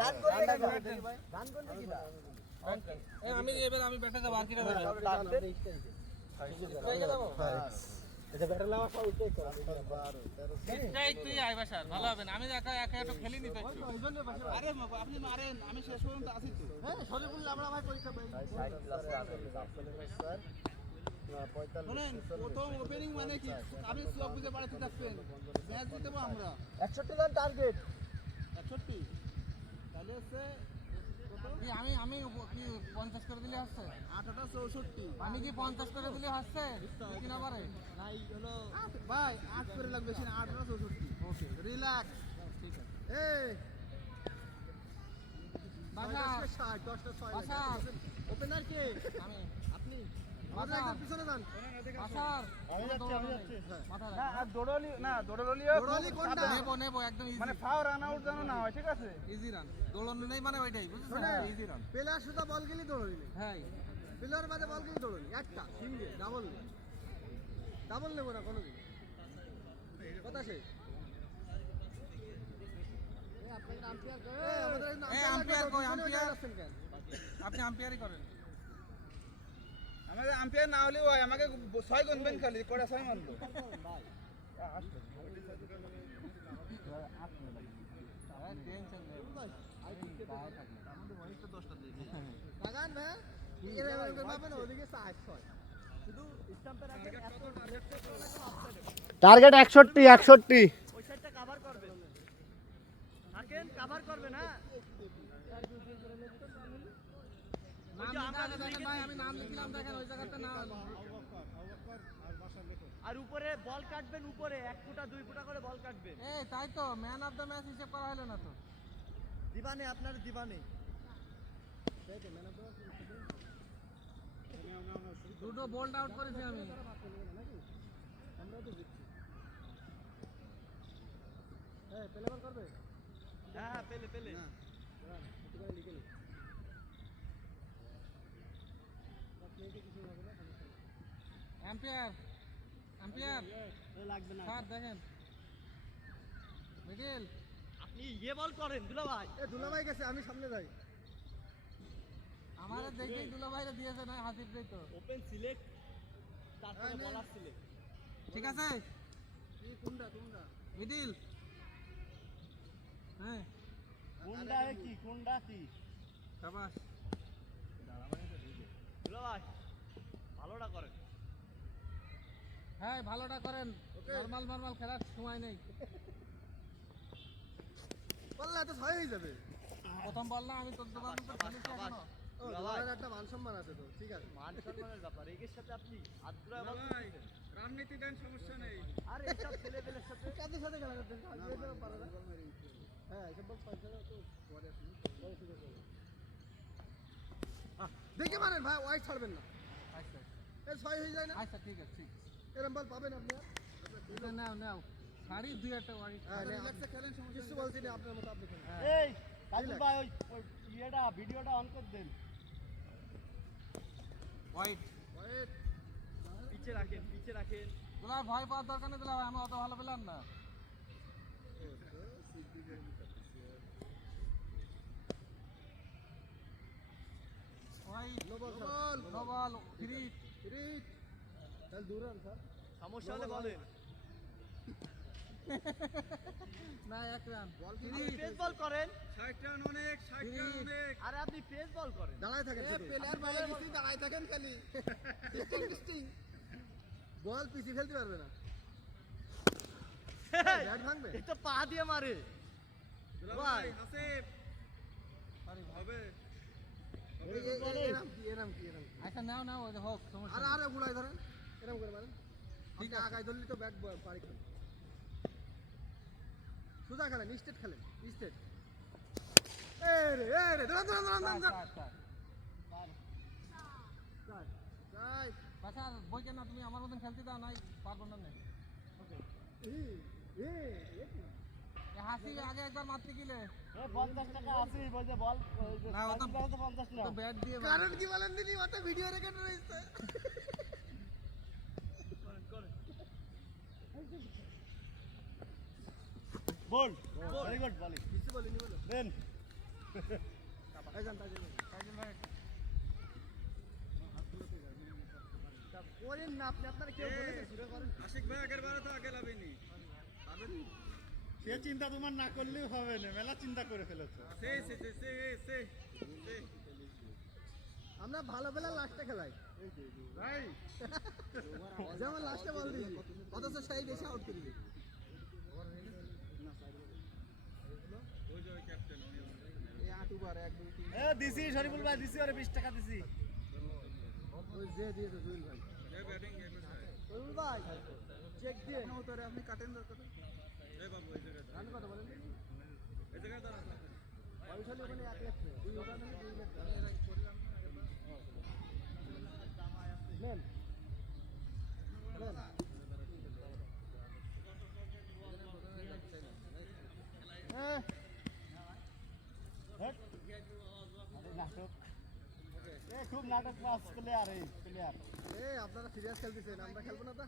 Run করবে ভাই run করবে কি না আমি এবার আমি ব্যাটে যাব আর কিরা দেবে এটা ব্যাটে লাগা সব উঠে করে এটাই তুই আইবা স্যার ভালো হবে না আমি একা একা একটু খেলি নিতে একটু আরে আপনি মারেন আমি শেষ পর্যন্ত আছি তো হ্যাঁ শরীফুল আমরা ভাই পরীক্ষা পাই 60 প্লাস রান স্যার শুনেন প্রথম ওপেনিং মানে কি আমি স্লগ বুঝে পাড়াতে থাকবেন ম্যাচ জিতব আমরা 61 রান টার্গেট 61 তাহলে হচ্ছে কি আমি কি 50 করে দিলে হচ্ছে 8 64 আমি কি 50 করে দিলে হচ্ছে কি না পারে নাই হলো ভাই 8 করে লাগবে বেশি না 18 64 ওকে রিল্যাক্স ঠিক আছে এই বাসা 60 10টা 6 বাসা ওপেনার কে আমি আপনি আমাদের একদম পিছনে যান বাসার আমি যাচ্ছি মাথা না আর দৌড়ালি দৌড়ালি কোনটা নেব একদম ইজি মানে ফাও রান আউট জানো না হয় ঠিক আছে ইজি রান দৌড়ানো নেই মানে ওইটাই বুঝছেন ইজি রান প্লেয়ার সুদা বল গেলি দৌড়ালি হ্যাঁ প্লেয়ার বাদে বল গেলি দৌড়ালি একটা সিঙ্গেল ডাবল নেব না কোনোদিন কথা শেষ আম্পায়ার কই আম্পায়ার আপনি আম্পায়ারই করেন আমাদের আম্পায়ার না হলেও হয় আমাকে 6 গুনবেন খালি কটা 6 মারলো টেনশন নেই লাগান ভাই এর পাবেন ওদিকে 6 শুধু স্টাম্পের আগে টার্গেট 61 61 ওই সাইডটা কভার করবে থাকেন কভার করবে না ভাই আমি নাম লিখলাম দেখেন ওই জায়গাটা নাম আর উপরে বল কাটবেন উপরে 1 ফুটা 2 ফুটা করে বল কাটবেন এই তাই তো ম্যান অফ দ্য ম্যাচ হিসেব করা হলো না তো দিবানে আপনার দিবানে দুটো বোল্ড আউট করেছি আমি হ্যাঁ পেলে বল করবে হ্যাঁ পেলে না এটা লিখে নি আম্পায়ার লাগবে না স্যার দেখেন মিডল আপনি বল করেন দুলাভাই দুলাভাই গেছে আমি সামনে যাই আমারে দেখেই দুলাভাইরে দিয়েছে না হাসিব দেই তো ওপেন সিলেক্ট তারপরে বলার সিলেক্ট ঠিক আছে এই কোনটা মিডল হ্যাঁ কোনটা কি শাবাশ দুলাভাই ভালোটা করেন হ্যাঁ ভালোটা করেন নরমাল খেলার সময় নেই বললে তো 6 হয়ে যাবে প্রথম বল না আমি তোর দোকান তো খেলেছি এখনো দুলাভাইয়ের একটা মান সম্মান আছে তো ঠিক আছে মান সম্মানের ব্যাপার এর সাথে আপনি আদ্রা বল রাজনীতি দেন সমস্যা নেই আর এইসব ছেলেদের সাথে কাদের সাথে খেলা করতে পারে না হ্যাঁ এসব বল 6 তো পরে আসুন ঠিক আছে দেখে মারেন ভাই ওয়াইড ছাড়বেন না আচ্ছা এর 6 হয়ে যায় না আচ্ছা ঠিক আছে এরকম বল পাবেন আপনি এটা নাও সারি দুই একটা ওয়ারি হ্যাঁ রিল্যাক্সে খেলেন সমস্যা কিছু বলছি না আপনার মতো আপনি খেলেন এই কাজল ভাই ওই ইয়েটা ভিডিওটা অন করে দেন ওয়াইট পিছে রাখেন দুলা ভয় পাওয়ার দরকার নেই দুলা ভাই আমি অত ভালো পেলাম না ওয়াইট নো বল ফ্রি তাহলে দূর হন স্যার সমস্যা হলে বলেন না এক রান বল পেস বল করেন 60 রান অনেক 60 রান অনেক আরে আপনি পেস বল করেন দাঁড়ায় থাকেন প্লেয়ার বাইরে গেছি দাঁড়ায় থাকেন খালি ইন্টারেস্টিং বল পিছে ফেলতে পারবে না ব্যাট ভাঙবে এটা পা দিয়ে মারে ভাই হাসিব হবে এরম কি আচ্ছা নাও ওই হোক সমস্যা আরে গুলাই ধরেন এরকম করে মারেন ঠিক আছে আগায় ধরলি তো ব্যাট পারি খেলেন সোজা খেলেন স্টেট খেলেন স্টেট রে ধরুন আচ্ছা বই কেন তুমি আমার মতন খেলতে দাও নাই পারবো না হাসি আগে একবার মারতে গেলে 50 টাকা আছে বলছে বল না ও তো 50 টাকা তো ব্যাট দিয়ে কারণ কি বলেন দিদি ওটা ভিডিও রেকর্ড রয়েছে বল ভেরি গুড বলিং কিছু বলিনি বলো দেন এই যান, তাইজুল ভাই। করেন না আপনি, আপনারা কেউ বলেছে শুরু করেন। আশিক ভাই আগের বারে তো আগে লাভেনি পাবেন? সে চিন্তা তোমার না করলেও হবে না, মেলা চিন্তা করে ফেলেছো। আমরা ভালো পেলে লাস্টে খেলাই, ভাই যেমন লাস্টে বল দিই, অথচ সেই বেশি আউট করে দিই। এই 8 ওভার 1 2 3 দিছি শরীফুল ভাই, দিছি আরে 20 টাকা দিছি। ওই যে দিয়েছে জুয়েল ভাই। জুয়েল ভাই চেক দিয়ে আপনি উত্তরে আপনি কাটেন দরকার রান কত বলেন? বরিশালে ওখানে 1 লাখ 2 ওভার মানে 2 লাখ। নেন নেন। হ্যাঁ খুব নাটক পাস প্লেয়ার, এই প্লেয়ার। আপনারা সিরিয়াস খেলতেছেন, আমরা খেলবো না তা?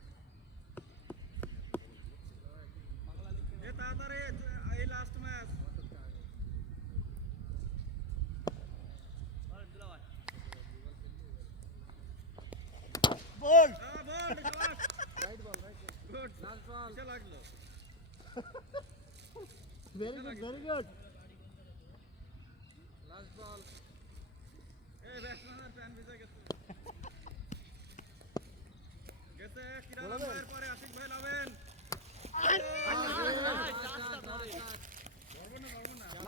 তাড়াতাড়ি এই লাস্ট ম্যাচ বল রাইট বল, রাইট গুড লাস্ট বল। কিসে লাগলো very good, very good. Last বল। এই ব্যাটসম্যানের প্যান ভিজে গেছে কিরা বলো ভাইয়ের পরে আশিক ভাই লাভেন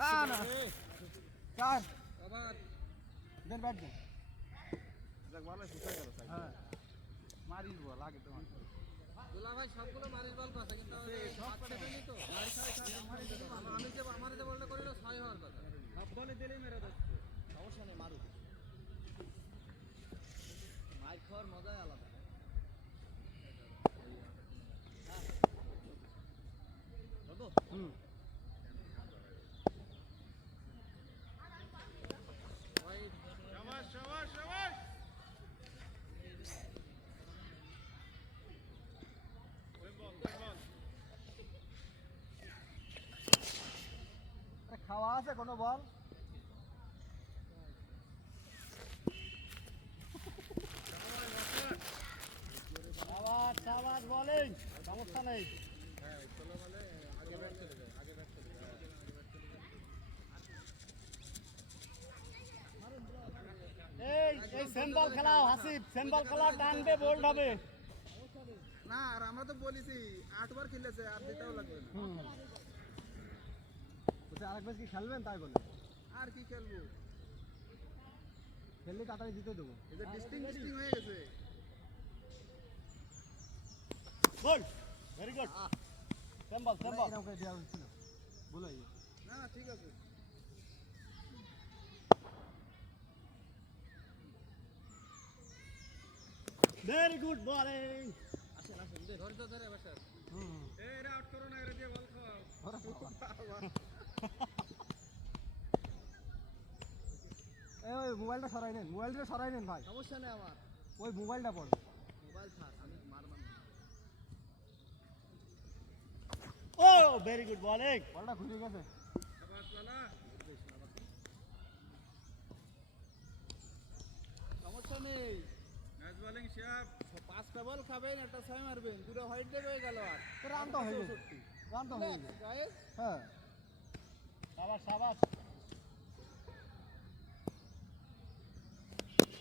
না না চার আবার দেন ব্যাট দেন। দেখ ভালো সুসাই করো সাইড হ্যাঁ মারিস বল আগে তো দুলা ভাই সবগুলো মারির বল কথা, কিন্তু সব পারেনি তো। আমি যে আমার যে বলটা করিল 6 হওয়ার কথা। সব বলে দিলেই মেরে দিচ্ছে সমস্যা নেই, মারুক। মার খাওয়ার মজাই আলাদা। হুম শাবাশ শাবাশ শাবাশ খাওয়া আছে কোনো বল? আবার সাবাস বোলিং, সমস্যা নেই। এই সেম বল খেলাও হাসিব, সেম বল খেলাও, টানবে বোল্ড হবে। না আর আমরা তো বলেছি 8 বার খেলেছে আর যেটাও লাগবে না আরেকবার কি খেলবেন তাই বলে? আর কি খেলবো খেললে তাড়াতাড়ি জিতে দেবো। এটা ডিস্টিং হয়ে গেছে বল, ভেরি গুড, সেম বল, সেম বল। এরকম করে দেওয়া হচ্ছিল, বলোই। না না ঠিক আছে ভেরি গুড বোলিং। ধরে তো ধরে বসে। এই রে আউট করো না, এর দিয়ে বল খাও ওই মোবাইলটা সরাই নেন, মোবাইলটা সরাই নেন ভাই। সমস্যা নেই আমার ওই মোবাইলটা পড়বে। মোবাইল থাক আমি মারব না ও ভেরি গুড বোলিং। বলটা ঘুরে গেছে। শাবাশ লালা সমস্যা নেই। ম্যাচ বোলিং শেপ 5টা বল খাবেন, একটা 6 মারবেন, দুটো হোয়াইট দেবে হয়ে গেল। আর রান তো হয়ে গেছে, রান তো হয়ে গেছে। গাইস হ্যাঁ সাবাস সাবাস,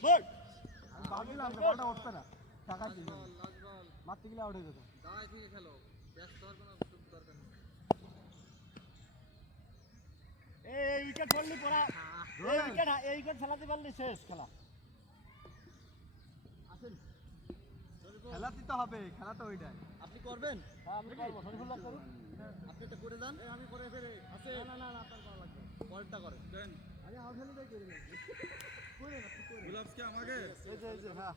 বল। আমি ভাবছিলাম যে বলটা উঠবে না, টাকা কি লাস্ট বল মারতে গেলে আউট হয়ে যেত। দাঁড়াই থেকে খেলো, ব্যস্ত হওয়ার কোনো দরকার নেই। এই উইকেট ফেললি পড়া, এই উইকেট ফেলাতে পারলি শেষ খেলা। আসেন, খেলা দিতে হবে, খেলা তো ওইটাই। আপনি করবেন? হ্যাঁ আমি করবো, শরীফুল্লাহ করুন। আপনি এটা করে দেন। আমি করে ফেলে আছে না না না, আপনার করা লাগবে। বলটা করেন। দেন আরে আউট হলে তাই করে দেন। করেন আপনি করেন। গুলাবস কি আমাকে এই যে হ্যাঁ,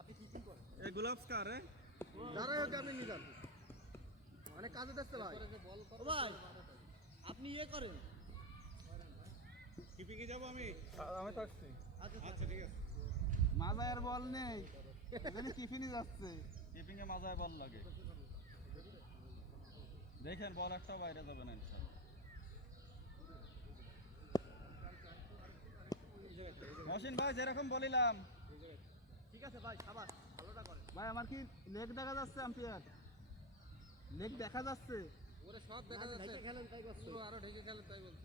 আপনি কি করেন? এই গুলাবস কার রে যারাই হোক আপনি নিয়ে যান, অনেক কাজে দেখতে ভাই। ও ভাই আপনি ইয়ে করেন। কিপিং এ যাব আমি থাকছি আচ্ছা আচ্ছা ঠিক আছে মাজায়ের বল নেই, এখানে টিফিনই যাচ্ছে। কিপিং এ মাজায় বল লাগে দেখেন বল একটা বাইরে যাবে না ইনশাআল্লাহ মহসিন ভাই যেরকম বলিলাম। ঠিক আছে ভাই, সাবাস, ভালোটা করেন। ভাই আমার কি লেগ দেখা যাচ্ছে? আম্পায়ার লেগ দেখা যাচ্ছে? ওরে সব দেখা যাচ্ছে। খেলেন তাই করছে। পুরো আরো ঢেকে খেলেন তাই বলছি।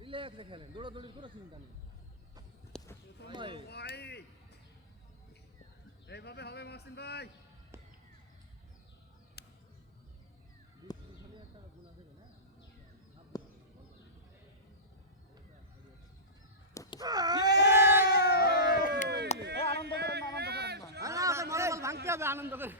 রিল্যাক্সে খেলেন, দৌড়াদৌড়ির কোনো চিন্তা নেই। এইভাবে হবে মহসিন ভাই। আনন্দ করেন না, আনন্দ করেন না। আরে আপনার মনোবল ভাঙতে হবে, আনন্দ করে।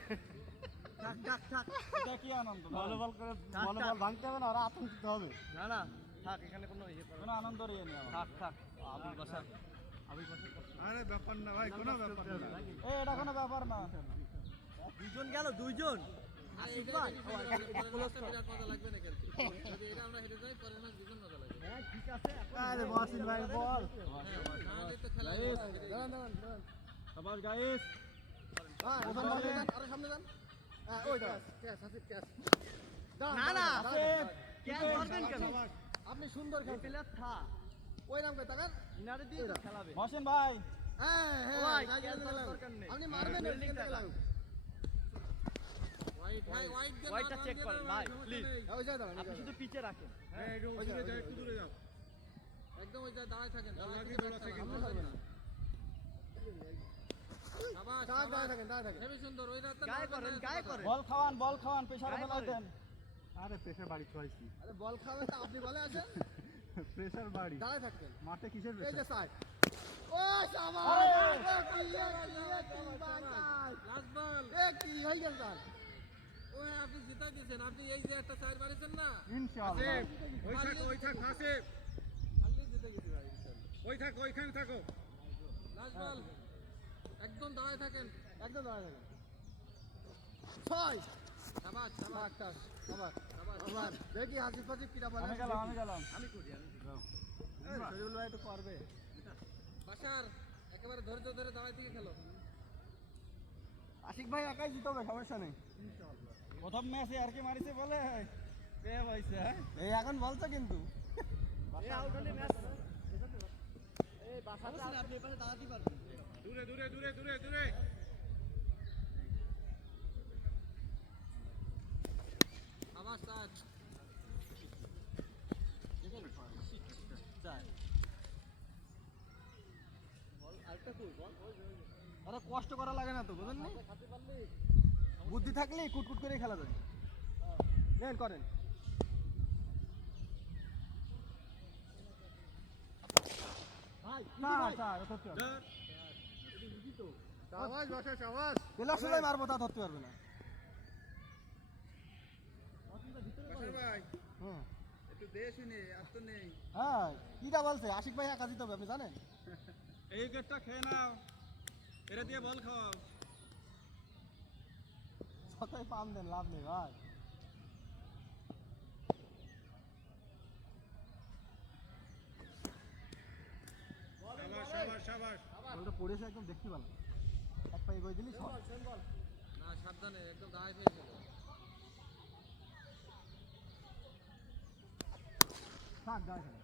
থাক থাক থাক। এটা কি আনন্দ? মনোবল করে মনোবল ভাঙতে হবে না, ওরা আতঙ্কিত হবে। না না থাক, এখানে কোনো ইয়ে করো কোনো আনন্দ ইয়ে নেই আমার। থাক থাক। আবুল বাসার আরে ব্যাপার না ভাই, কোনো ব্যাপার না। এটা কোনো ব্যাপার না। দুইজন গেল, দুইজন। আশিক ভাই বিরাট মজা লাগবে না খেলতে। যদি এটা আমরা হেরে যাই পরের ম্যাচ দ্বিগুণ মজা লাগবে। হ্যাঁ ঠিক আছে। আরে মহসিন ভাই বল। নাহলে তো খেলা দাঁড়ান দাঁড়ান দাঁড়ান। সবাই গাইস। ভাই প্রথম সামনে বলে। যান, আরো সামনে যান। হ্যাঁ ওই দাঁড়ান। Catch Asif catch. না না ক্যাচ মারবেন কেন? আপনি সুন্দর খেলছেন। প্লেয়ার থা। ওই নাম কই তাকান। ইনারে দিয়ে তো খেলাবে। মহসিন ভাই হ্যাঁ হ্যাঁ ভাই, ক্যাচ দরকার নেই। আপনি মারবেন না, এখান থেকে লাগুক। হোয়াইট ভাই হোয়াইট দেন। হোয়াইটটা check করেন ভাই, please। ওই জায়গায় দাঁড়ান। আপনি শুধু পিছে রাখেন। এই একটু দূরে যাও, একটু দূরে যাও। একদম ওই জায়গায় দাঁড়ায় থাকেন। দাঁড়ায় লাগিয়ে থেকে দৌড়া থেকে। সামনে যাবেন না। শাবাশ দাঁড়ায় থাকেন, দাঁড়ায় থাকেন। হেবি সুন্দর ওই রাতে গায়ে করেন, গায়ে করেন। বল খাওয়ান প্রেসারে গায়ে ফেলাই করেন। দেন। আরে প্রেসার বাড়ি ছয়ছি। আরে বল খাবেন তো আপনি বলে আসেন। প্রেসার বাড়ি দাঁড়ায় থাকবেন। মাঠে কিসের এই যে প্রেসার? সাইড। ও শাবাশ! Last ball. কি হয়ে গেল স্যার? ওই আপনি জিতাই দিয়েছেন। আপনি এই যে একটা সাইড মারিছেন না? ইনশাআল্লাহ। ওই থাক হাসিব। আপনি জিতে গেছি ভাই ইনশাআল্লাহ। ওই থাক, ওইখানে থাকো। লাস্ট বল। একদম দাঁড়ায় থাকেন। একদম দাঁড়ায় থাকেন। ছয়। শাবাশ শাবাশ থাক থাক। আবার শাবাশ। আবার দেখি হাসিফ ফাসিফ কিটা বলে। আমি গেলাম। এই শরীফুল ভাই তো পারবে। বাশার একেবারে ধৈর্য ধরে দাঁড়ায় থেকে খেলো। আশিক ভাই একাই জিতবে, সমস্যা নেই। প্রথম ম্যাচে আর কি মারিছে বলে কে হইছে? এই এখন বলতো কিন্তু এই আউট হলে ম্যাচ এই বাসাতে আপনি এপাশে দাঁড়াতে পারবেন। দূরে দূরে দূরে দূরে দূরে। শাবাশ টাচ। আরে কষ্ট করা লাগে না তো, বুঝেন নি? বুদ্ধি থাকলে কুটকুট করে খেলা যায়। নেন করেন। ভাই না স্যার ধরতে পারবে না। শাবাশ বাসা, শাবাশ। বেলা সময় মারবো, তা ধরতে পারবে না। বাসার ভাই, হুম একটু দেশ শুনে আর তো নেই। হ্যাঁ কিটা বলছে আশিক ভাই একা জিতবে, আপনি জানেন? এই উইকেটটা খেয়ে নাও, এরা দিয়ে বল খাওয়াও। যতই পাম দেন লাভ নেই ভাই। শাবাশ শাবাশ শাবাশ। বলটা পড়েছে একদম দেখতে ভালো। এক পায়ে গই দিলি সব। না সাবধানে একদম দাঁড়ায় থেকে খেলো। থাক গায়ে খেলেন।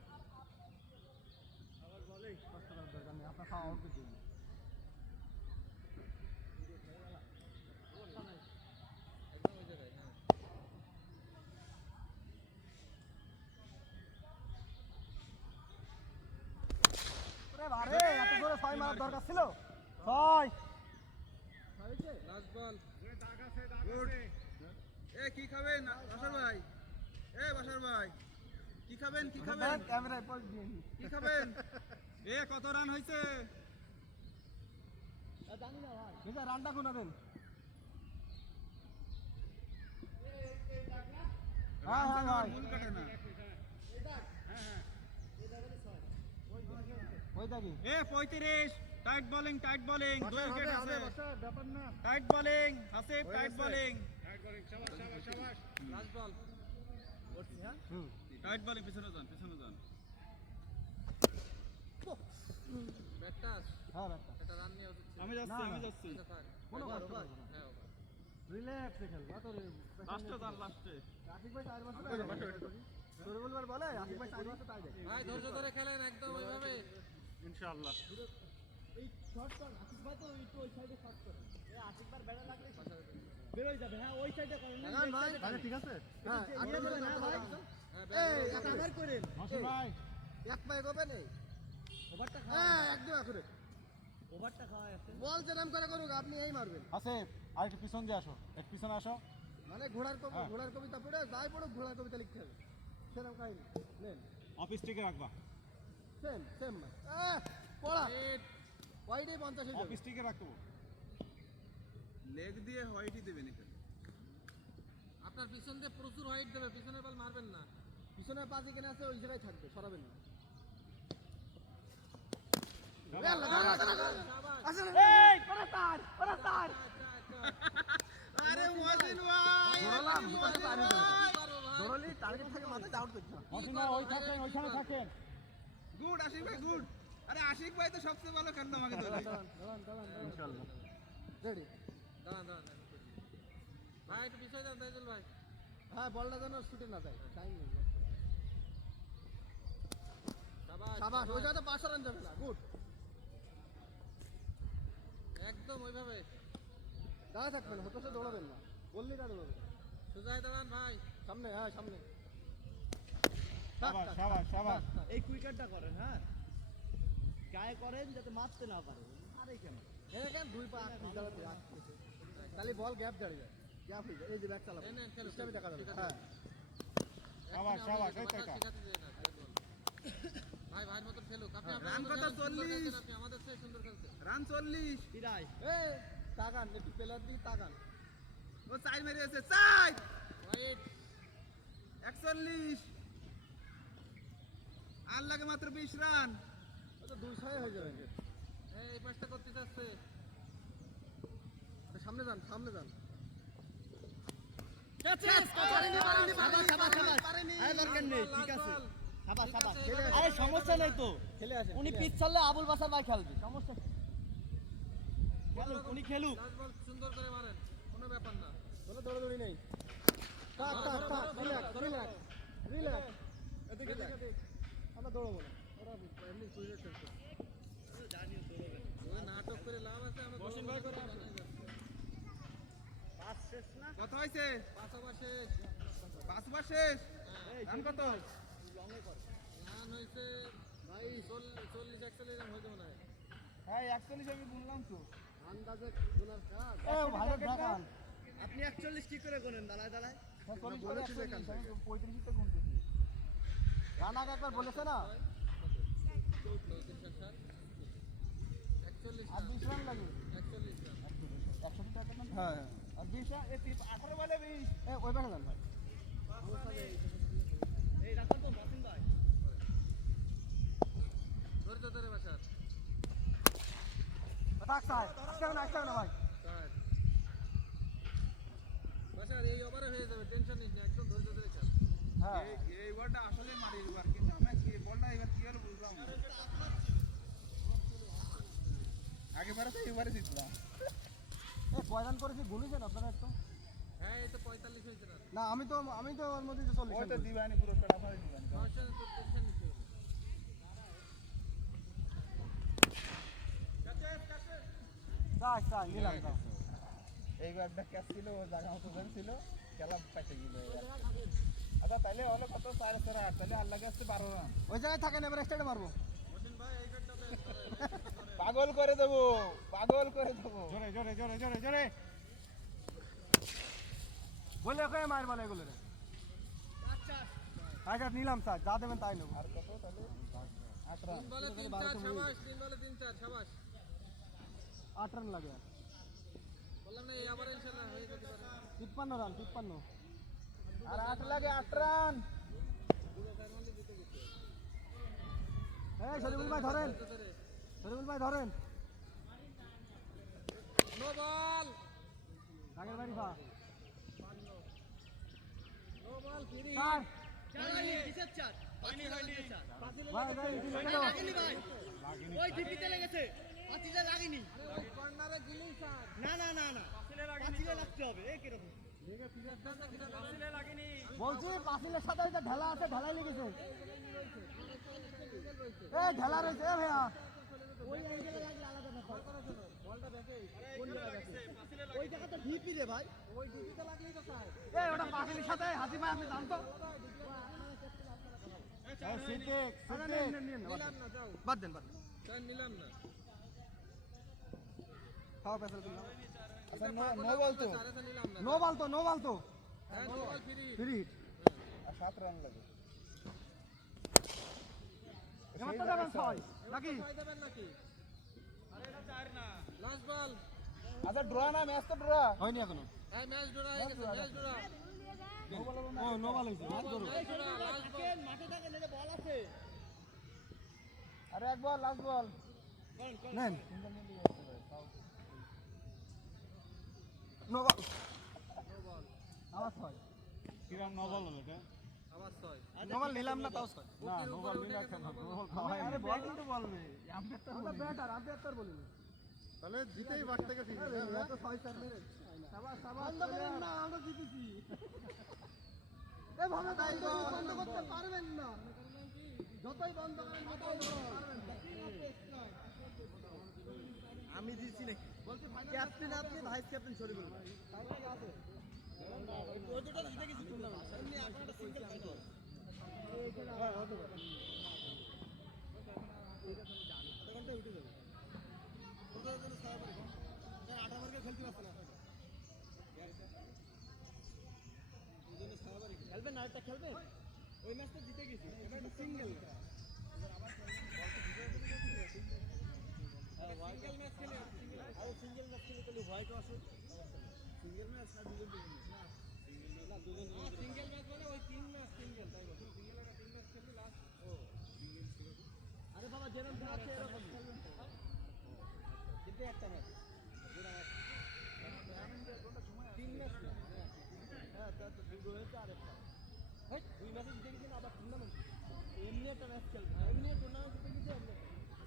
কষ্ট করার দরকার নেই, আপনার খাওয়া হবে দিন। একদম ওই জায়গায় হ্যাঁ। ওরে বারে এত জোরে ছয় মারার দরকার ছিল। ছয়। লাস্ট বল। গুড। এ কি খাবেন বাসার ভাই? এ বাসার ভাই, কি খাবেন কি খাবেন ক্যামেরায় পোজ দিয়ে নি। কি খাবেন? এ কত রান হয়েছে? জানি না ভাই। ঠিক আছে রানটা কোনা দেন। হ্যাঁ হ্যাঁ ভাই। মূল কাটে না। ওই দেখি। এ 35, টাইট বোলিং দুই উইকেট আছে। ব্যাপার না। Tight bowling Hasib, tight bowling. Last ball. হুম। টাইট বোলিং, পিছনে যান। Bat touch. হ্যাঁ ব্যাপার। একটা রান নিয়ে উচিত ছিল। আমি যাচ্ছি। আচ্ছা, থাক। কোনো ওভার, কষ্ট ওভার। করবে না। হ্যাঁ ওভার। রিল্যাক্সে খেলবা তো। লাস্টে যান লাস্টে। আশিক ভাই 4 বছর শরীফুল ভাই বলে আশিক ভাই চার মাসে তাই দেয় ভাই ধৈর্য ধরে খেলেন একদম ওইভাবে। ইনশাআল্লাহ। এই শর্ট কর আশিক ভাই তো একটু ওই সাইডে শর্ট করে এই আশিক ভাই বেড়া লাগলে বের হয়ে যাবে হ্যাঁ ওই সাইডে করেন না ভাই ভাই ঠিক আছে হ্যাঁ আগে দেবেন না ভাই এই এক আধার করেন হাসিম ভাই এক পায়ে গোবে নেই ওভারটা হ্যাঁ একদম করে ওভারটা খাওয়া আছে বল যেরাম করে করুক আপনি এই মারবেন আসিফ আর একটু পিছন দিয়ে আসো একটু পিছনে আসো মানে ঘোড়ার কবিতা পড়ে যাই পড়ুক ঘোড়ার কবিতা লিখতে হবে সেরকম কাহিনী নেন অফিস থেকে রাখবা সেম পড়া ওয়াইডে 50 হয়ে যাবে অফিস থেকে রাখবো লেগ দিয়ে হোয়াইটই দেবেন এখানে। আপনার পিছন দিয়ে প্রচুর হাইট দেবে, পিছনের বল মারবেন না। পিছনে পাঁচ এখানে আছে ওই জায়গায় থাকবে সরাবেন না এই করে তার আরে মজিন ভাই ধরলি টার্গেট থেকে মাথায় আউট করতে হবে হাসিম ভাই ওই থাকেন ওইখানে থাকেন গুড আশিক ভাই গুড। আরে আশিক ভাই তো সবচেয়ে ভালো খেলতো আমাকে ধরে। দাঁড়ান ইনশাআল্লাহ রেডি দাঁড়ান ভাই একটু পিছিয়ে যান তাইজুল ভাই। হ্যাঁ বলটা যেন শুটে না যায় টাইম নেই শাবাশ শাবাশ ওই জায়গাতে পাঁচ রান যাবে না গুড একদম ওইভাবে দাঁড়া থাকবেন হতো সে দৌড়াবেন না বললি না দৌড়াবেন সোজাই দাঁড়ান ভাই। সামনে হ্যাঁ সামনে শাবাশ শাবাশ শাবাশ এই কুইকারটা করেন হ্যাঁ গায়ে করেন যাতে মারতে না পারে আরে কেন কেন দুই পা দাঁড়াতে খালি বল গ্যাপ দাঁড়িয়ে যায় গ্যাপ হয়ে যায় এই যে ব্যাক চালাবো নেন, খেলো, সিস্টেমে দেখা যাবে ঠিক আছে। হ্যাঁ শাবাশ, শাবাশ, এই তো এটা। শিখাতে দেয় না, ভাই ভাইয়ের মতো খেলুক। আপনি রান কত? 40? আপনি আমাদের চেয়ে সুন্দর খেলছেন। রান 40। তিরাই এই তাকান একটু প্লেয়ার দিকে তাকান ও চাই মেরেছে চাই। রাইট 41। আর লাগে মাত্র 20 রান। ও তো দুই ছয় হয়ে যাবে এই পাঁচটা করতে চাচ্ছে। সামনে যান আরে সমস্যা নেই তো খেলে আসেন উনি পিচ ছাড়লে আবুল বাসার ভাই খেলবে সমস্যা খেলুক উনি খেলুক লাস্ট বল সুন্দর করে মারেন, কোনো ব্যাপার না। কোনো দৌড়াদৌড়ি নেই থাক রিল্যাক্স এদিকে আমরা দৌড়াবো না ওরা এমনি কুইরে খেলছে ওই নাটক করে লাভ আছে, আমরা বসেন ভাই করে পাস শেষ না কত হয়েছে? পাশাপাশি 5 বার শেষ। রান কত? রান হয়েছে ভাই 40-41 রান হয়েছে মনে হয়। হ্যাঁ 41 আমি বললাম তো। আন্দাজে গোনার কাজ এ ভালো দেখান আপনি 41 কি করে গোনেন দাঁড়ায় বলেছি দেখান 35 তো গুনতেছি রানা একবার বলেছে না 41 আর 20 রান লাগে 41 রান। 100 টাকা না হ্যাঁ আর 20 এ 18 বলে 20 এ ওই পাশে যান ভাই এই রাখো তো মাসিন ভাই ধৈর্য ধরে বাসার থাক আসতে না ভাই বাসার এই ওভারে হয়ে যাবে, টেনশন নিস না, একদম ধৈর্য ধরে খেল। হ্যাঁ এই বলটা আসলে মারি এবার, কিন্তু আমরা কি বলটা এবার কি আর বুঝলাম না। আগেবারে তো এবারে জিতলাম। এ কয় রান করেছি গুনেছেন আপনারা একটু হ্যাঁ এই তো 45 হয়েছে রান। না আমি তো ওর মধ্যে 40 ওই তো দিবানি পুরস্কার আপনারা দিবানি। সমস্যা নেই, তোর টেনশন নিতে হবে। নিলাম দাও এইবারটা ক্যাচ ছিল, ও জায়গা মতো ছিল, খেলা পাইতে গেল। আচ্ছা তাহলে হলো কত 4-4-8, তাহলে আল্লাহ কাছে 12 রান। ওই জায়গায় থাকেন এবার স্টার্টে মারবো পাগল করে দেবো। জোরে জোরে জোরে জোরে জোরে বলে কয়ে মার বলে এগুলো রে আচ্ছা নিলাম স্যার যা দেবেন তাই নেবো আর কত তাহলে 8 রান। 3 বলে 3-4 শাবাশ, 3 বলে 3-4 শাবাশ। 8 রান লাগে আর বললাম না এই আবার ইনশাআল্লাহ হয়ে যেতে পারে। 53 রান 53 আর 8 লাগে 8 রান। এই শরীফুল ভাই ধরেন নো বল, রাগের বাড়ি ভা নো বল ফ্রি। চার চালানি কিসের চার? পানি হয়নি। ভাই লাগেনি ওই ডিপিতে লেগেছে পাঁচিলে লাগেনি কর্নারে গিলি স্যার। না পাঁচিলে লাগতে হবে এ কিরকম বলছি পাঁচিলের সাথে ওই যে ঢালা আছে, ঢালাই লেগেছে। এই ঢালা রয়েছে এ ভাইয়া, ওই অ্যাঙ্গেলে লাগলে আলাদা ব্যাপার। বলটা ব্যাকে কোন জায়গায় ব্যাকে? ওই জায়গাটা ঢিপি রে ভাই, ওই ঢিপিতে লাগলেই তো চাই। এই ওটা পাঁচিলের সাথে হাসি ভাই আপনি জানতো? বাদ দেন বাদ দেন, চার নিলাম না। খাওয়া পেছাল দিলাম। আচ্ছা নো বল তো চারে চার নিলাম না। নো বল তো, নো বল তো হ্যাঁ, নো বল ফ্রি। ফ্রি। আর 7 রান লাগে এবার তো যাবেন 6 নাকি? ছয় দেবেন নাকি? লাস্ট বল। আচ্ছা ড্র না, ম্যাচ তো ড্র হয়নি এখনো। এই ম্যাচ ড্র হয়ে গেছে, ম্যাচ ড্র। ও নো বল হইছে, ম্যাচ ধরো। ম্যাচ ড্র, লাস্ট বল। মাঠে থাকেন, এটা বল আছে। আরে এক বল লাস্ট বল নেন নো বল, আওয়াজ হয়। কিরাম নবল হলো এটা? আবার ছয়। নো বল নিলাম না তাও ছয়। না নবল নিলা কেন? নবল খাওয়াই আরে নি। বল তো বলবে, আমরা ব্যাটার, আমি ব্যাটার বলিনি। তাহলে জিতেই বাট থেকে ঠিক আছে। এত 6-4 মেরে সাবাস সাবাস, বন্ধ করেন না, আমরা জিতেছি। এ ভাবে বন্ধ করতে পারবেন না, যতই বন্ধ করেন যতই পারবেন না। আমি দিচ্ছি নাকি? বলছি ক্যাপ্টেন আপনি, ভাইস ক্যাপ্টেন শরীফুল ভাই। আছে ওই দুটো জিতে গেছি টুর্নামেন্ট, এমনি আপনারা সিঙ্গেল ফাইনাল। হ্যাঁ হতে পারে। আধা ঘন্টায় উঠে যাবে। ওদের জন্য ছায়া পড়ে গেল। 8 ওভার খেলতে পারছে না। ওদের ছায়া পড়ে গেল। খেলবেন না, একটা খেলবেন। ওই ম্যাচটা জিতে গেছি, এবার সিঙ্গেল। সিঙ্গেল ম্যাচ খেলে আরে সিঙ্গেল ম্যাচ খেলে তাহলে হোয়াইট ওয়াশ সিঙ্গেল ম্যাচ না দুজন দুজন না দুজন দুজন সিঙ্গেল ম্যাচ মানে ওই তিন ম্যাচ সিঙ্গেল তাই বল সিঙ্গেল আর তিন ম্যাচ খেললে লাস্ট ও সিঙ্গেল ছিল আরে বাবা যেরকম খেলাচ্ছে এরকম খেলবেন কিন্তু একটা ম্যাচ তিন ম্যাচ না হ্যাঁ তা তো দুটো হয়েছে আর একটা হ্যাঁ দুই ম্যাচে জিতে গেছেন আবার টুর্নামেন্ট এমনি একটা ম্যাচ খেলবেন এমনি টুর্নামেন্ট জিতে গেছে এমনি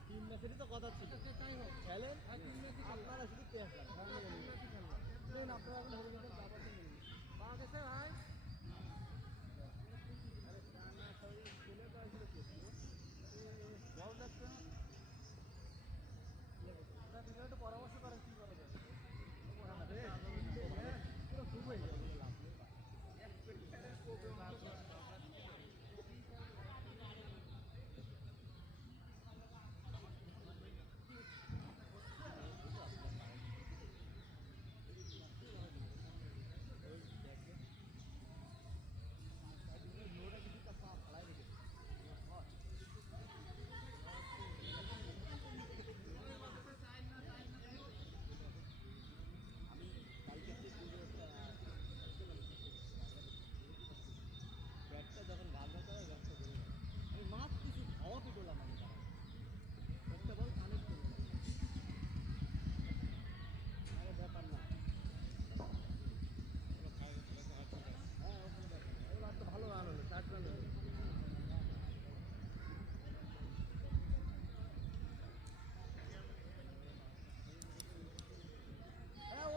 তিন ম্যাচেরই তো কথা ছিল তাই হোক খেলেন আপনারা শুধু পেয়ে আসেন আপনারা এখন ধরে গেছেন ব্যাপারটা নেই পাওয়া গেছে ভাই একটু পরামর্শ করেন কি করা যায় পুরো খুব হয়ে যাবে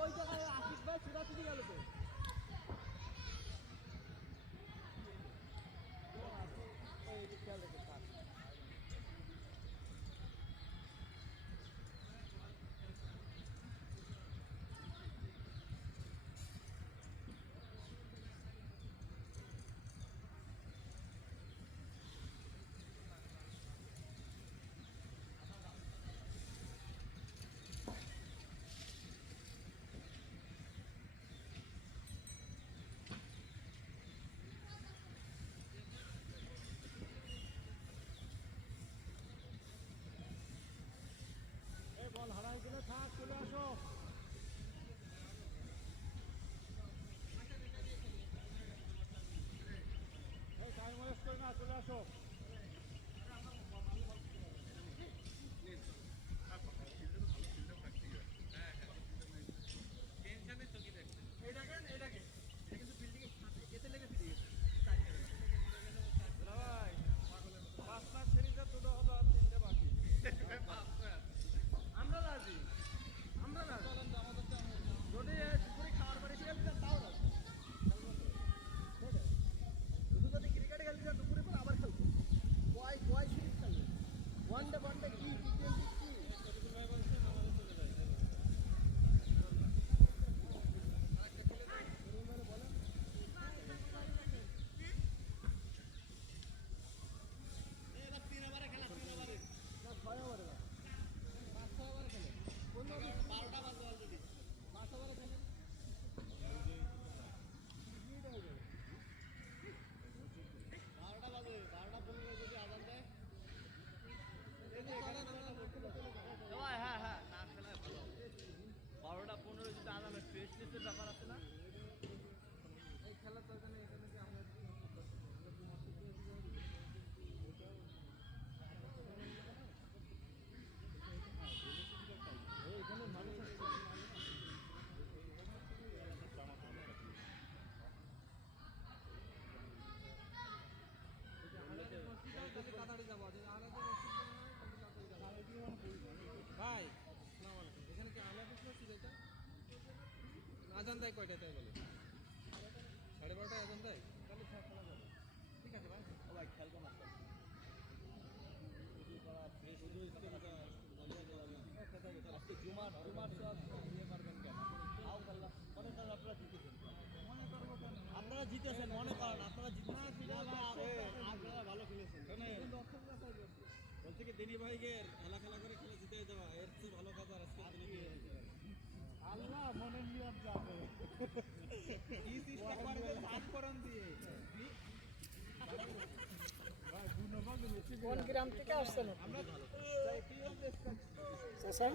ওই জায়গায় আশিস ভাই ছোটাছুটি গেল তো খেয়াল রেখে বল হারাই গেলে থাক চলে আসো টাইম ওয়েস্ট করে না চলে আসো আমরা রাজি যদি দুপুরে খাওয়ার বাড়ি খেয়ে তাও রাজি আজান দেয় কয়টায় তাই বলে? 12:30টায় আজান দেয়? তাহলে খেলা যাবে। ঠিক আছে ভাই, ও ভাই খেলবো না। আজকে জুমার সব ইয়ে মারবেন কেন? আউট আল্লাহ, মনে করেন আপনারা জিতেছেন। আপনারা জিতেছেন, মনে করেন আপনারা জিতেছেন। আপনারা ভালো খেলেছেন। বলছে কি দিনী ভাইকে খেলা করে খেলা জিতে দেওয়া এর চেয়ে ভালো কাজ আর আজকে দিনে আল্লাহ মনের নিয়ত যাবে কি চেষ্টা করবে সাত করণ দিয়ে ভাই গুণভাগ বেশি কোন গ্রাম থেকে আসছেন? আমরা স্যার